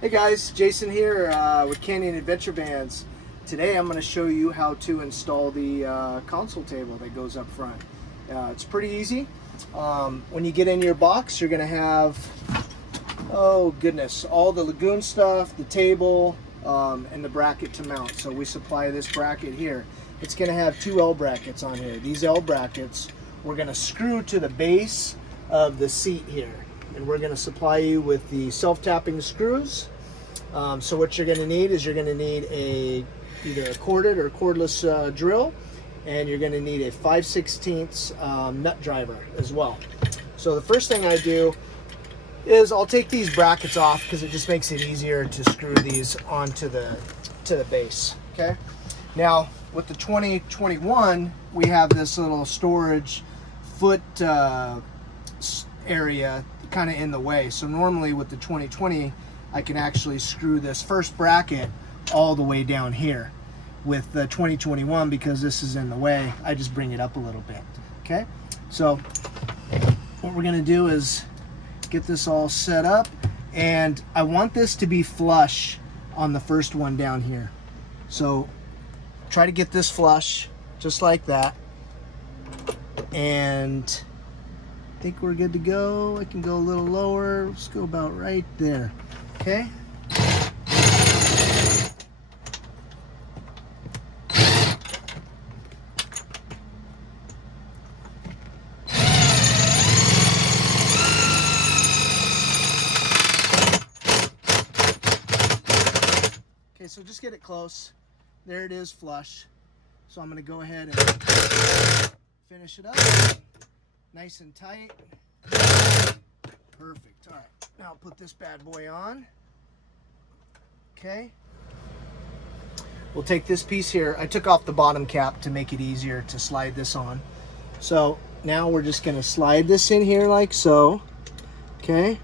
Hey guys, Jason here with Canyon Adventure Vans. Today I'm going to show you how to install the console table that goes up front. It's pretty easy. When you get in your box, you're going to have, oh goodness, all the Lagoon stuff, the table, and the bracket to mount. So we supply this bracket here. It's going to have two L brackets on here. These L brackets we're going to screw to the base of the seat here. And we're going to supply you with the self-tapping screws. So what you're going to need is you're going to need either a corded or cordless drill, and you're going to need a 5/16 nut driver as well. So the first thing I do is I'll take these brackets off because it just makes it easier to screw these onto the base. Okay. Now with the 2021, we have this little storage foot area kind of in the way. So normally with the 2020, I can actually screw this first bracket all the way down here. With the 2021, because this is in the way, I just bring it up a little bit. Okay, so what we're gonna do is get this all set up, and I want this to be flush on the first one down here. So try to get this flush just like that, and I think we're good to go. I can go a little lower. Let's go about right there. Okay. Okay, so just get it close. There it is, flush. So I'm going to go ahead and finish it up. Nice and tight. Perfect. All right. Now I'll put this bad boy on. Okay. We'll take this piece here. I took off the bottom cap to make it easier to slide this on. So now we're just going to slide this in here like so. Okay.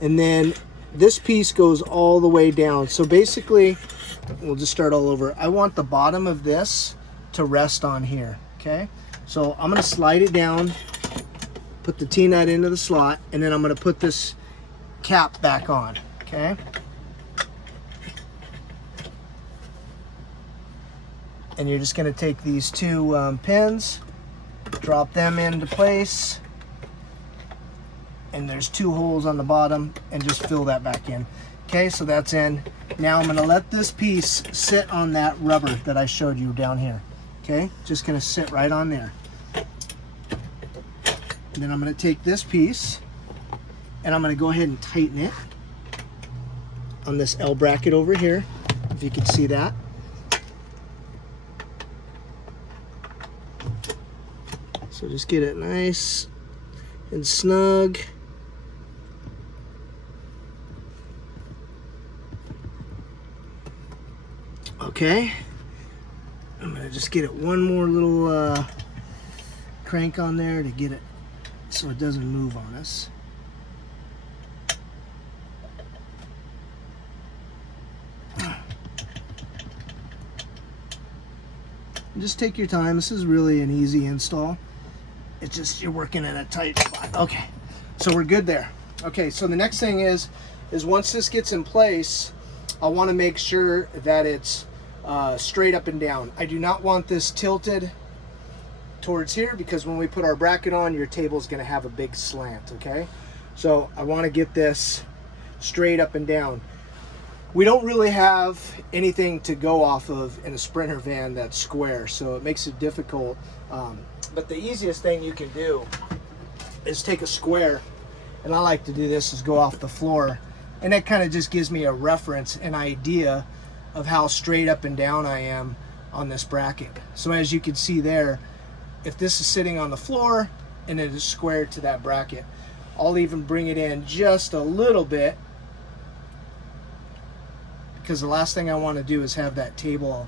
And then this piece goes all the way down. So basically, we'll just start all over. I want the bottom of this to rest on here. Okay. So I'm going to slide it down, put the T-nut into the slot, and then I'm going to put this cap back on. Okay. And you're just going to take these two pins, drop them into place, and there's two holes on the bottom, and just fill that back in. Okay, so that's in. Now I'm going to let this piece sit on that rubber that I showed you down here. Okay, just going to sit right on there. And then I'm going to take this piece and I'm going to go ahead and tighten it on this L bracket over here, if you can see that. So just get it nice and snug. Okay, I'm going to just get it one more little crank on there to get it so it doesn't move on us. Just take your time. This is really an easy install. It's just you're working in a tight spot. Okay, so we're good there. Okay, so the next thing is once this gets in place, I want to make sure that it's straight up and down. I do not want this tilted towards here, because when we put our bracket on, your table is going to have a big slant. Okay, so I want to get this straight up and down. We don't really have anything to go off of in a Sprinter van that's square, so it makes it difficult. But the easiest thing you can do is take a square, and I like to do this, is go off the floor, and that kind of just gives me a reference, an idea of how straight up and down I am on this bracket. So as you can see there, if this is sitting on the floor and it is squared to that bracket, I'll even bring it in just a little bit, because the last thing I want to do is have that table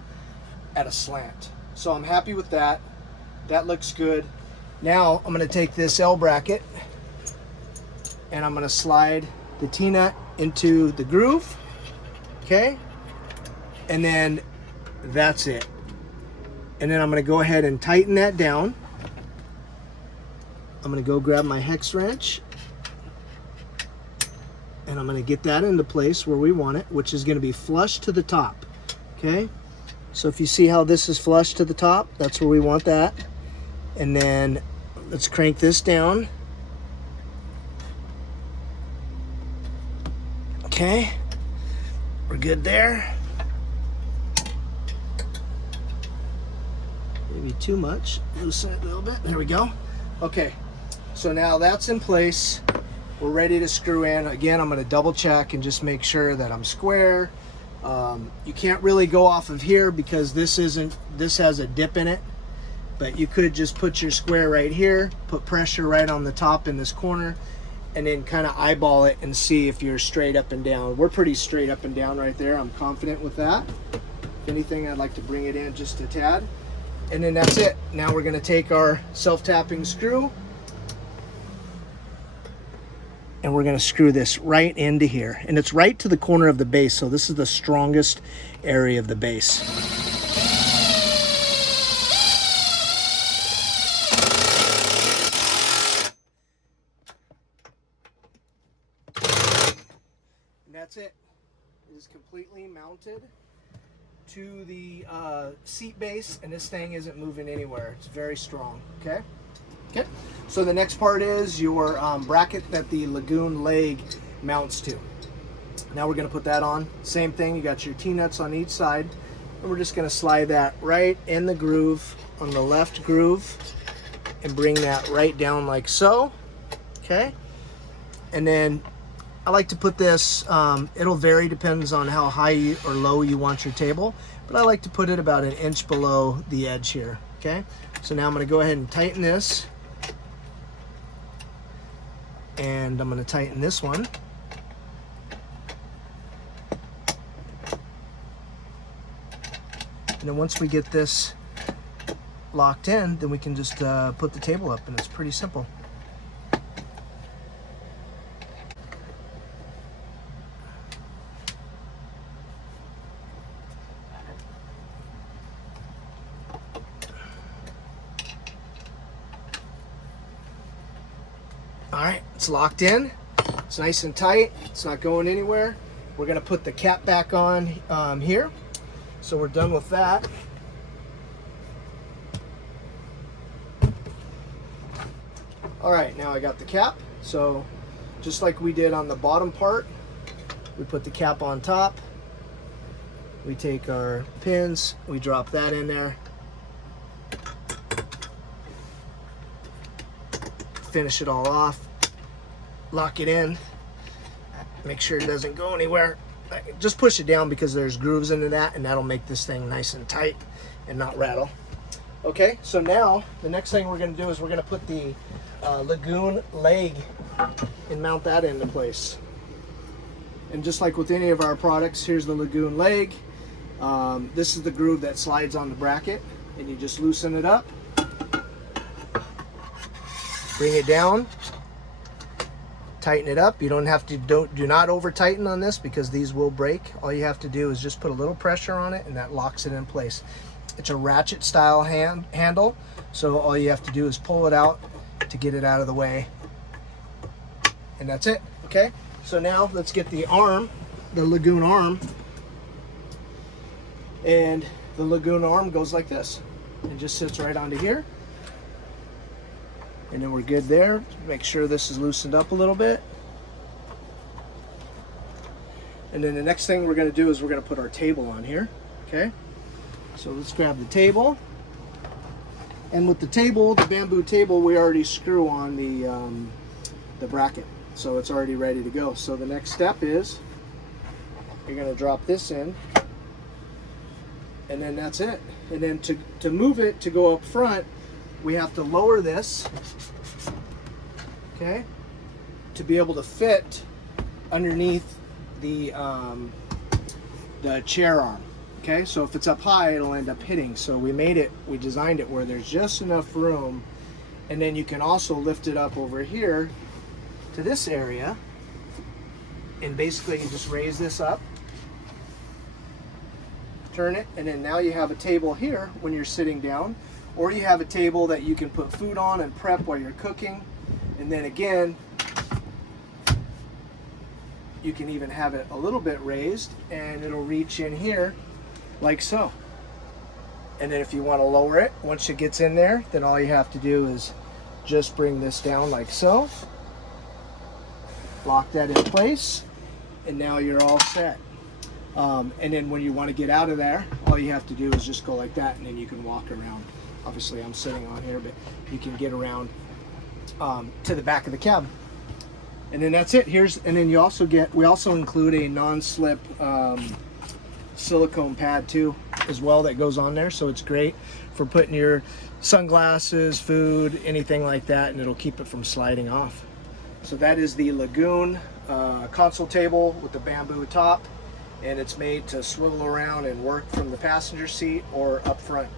at a slant. So I'm happy with that. That looks good. Now I'm going to take this L bracket and I'm going to slide the T-nut into the groove. Okay, and then that's it. And then I'm going to go ahead and tighten that down. I'm going to go grab my hex wrench And I'm going to get that into place where we want it, which is going to be flush to the top. Okay, so if you see how this is flush to the top, that's where we want that. And then let's crank this down. Okay, we're good there. Maybe too much. Loosen it a little bit. There we go. Okay, so now that's in place. We're ready to screw in. Again, I'm going to double check and just make sure that I'm square. You can't really go off of here because this has a dip in it, but you could just put your square right here, put pressure right on the top in this corner, and then kind of eyeball it and see if you're straight up and down. We're pretty straight up and down right there. I'm confident with that. If anything, I'd like to bring it in just a tad. And then that's it. Now we're going to take our self-tapping screw and we're going to screw this right into here. And it's right to the corner of the base, so this is the strongest area of the base. And that's it. It is completely mounted to the seat base, and this thing isn't moving anywhere. It's very strong. Okay. Okay. So the next part is your bracket that the Lagoon leg mounts to. Now we're going to put that on. Same thing. You got your T-nuts on each side, and we're just going to slide that right in the groove on the left groove and bring that right down like so. Okay. And then I like to put this, it'll vary, depends on how high or low you want your table, but I like to put it about 1 inch below the edge here, okay? So now I'm gonna go ahead and tighten this, and I'm gonna tighten this one. And then once we get this locked in, then we can just put the table up, and it's pretty simple. All right, it's locked in. It's nice and tight. It's not going anywhere. We're gonna put the cap back on here. So we're done with that. All right, now I got the cap. So just like we did on the bottom part, we put the cap on top. We take our pins, we drop that in there. Finish it all off, lock it in, make sure it doesn't go anywhere. Just push it down because there's grooves into that, and that'll make this thing nice and tight and not rattle. Okay, so now the next thing we're going to do is we're going to put the Lagoon leg and mount that into place. And just like with any of our products, here's the Lagoon leg. This is the groove that slides on the bracket, and you just loosen it up. Bring it down, tighten it up. You don't have to, do not over tighten on this because these will break. All you have to do is just put a little pressure on it, and that locks it in place. It's a ratchet style handle, so all you have to do is pull it out to get it out of the way. And that's it, okay? So now let's get the arm, the Lagoon arm. And the Lagoon arm goes like this. It just sits right onto here. And then we're good there. Make sure this is loosened up a little bit. And then the next thing we're going to do is we're going to put our table on here. Okay. So let's grab the table. And with the table, the bamboo table, we already screw on the bracket. So it's already ready to go. So the next step is you're going to drop this in. And then that's it. And then to move it to go up front, we have to lower this, okay, to be able to fit underneath the chair arm. Okay, so if it's up high, it'll end up hitting. So we designed it where there's just enough room, and then you can also lift it up over here to this area, and basically you just raise this up, turn it, and then now you have a table here when you're sitting down. Or you have a table that you can put food on and prep while you're cooking. And then again, You can even have it a little bit raised, and it'll reach in here like so. And then if you want to lower it, once it gets in there, then all you have to do is just bring this down like so. Lock that in place, and now you're all set. And then when you want to get out of there, all you have to do is just go like that, and then you can walk around. Obviously I'm sitting on here, but you can get around to the back of the cab. And then that's it. And then you also we also include a non-slip silicone pad too as well that goes on there, so it's great for putting your sunglasses, food, anything like that, and it'll keep it from sliding off. So that is the Lagoon console table with the bamboo top, and it's made to swivel around and work from the passenger seat or up front.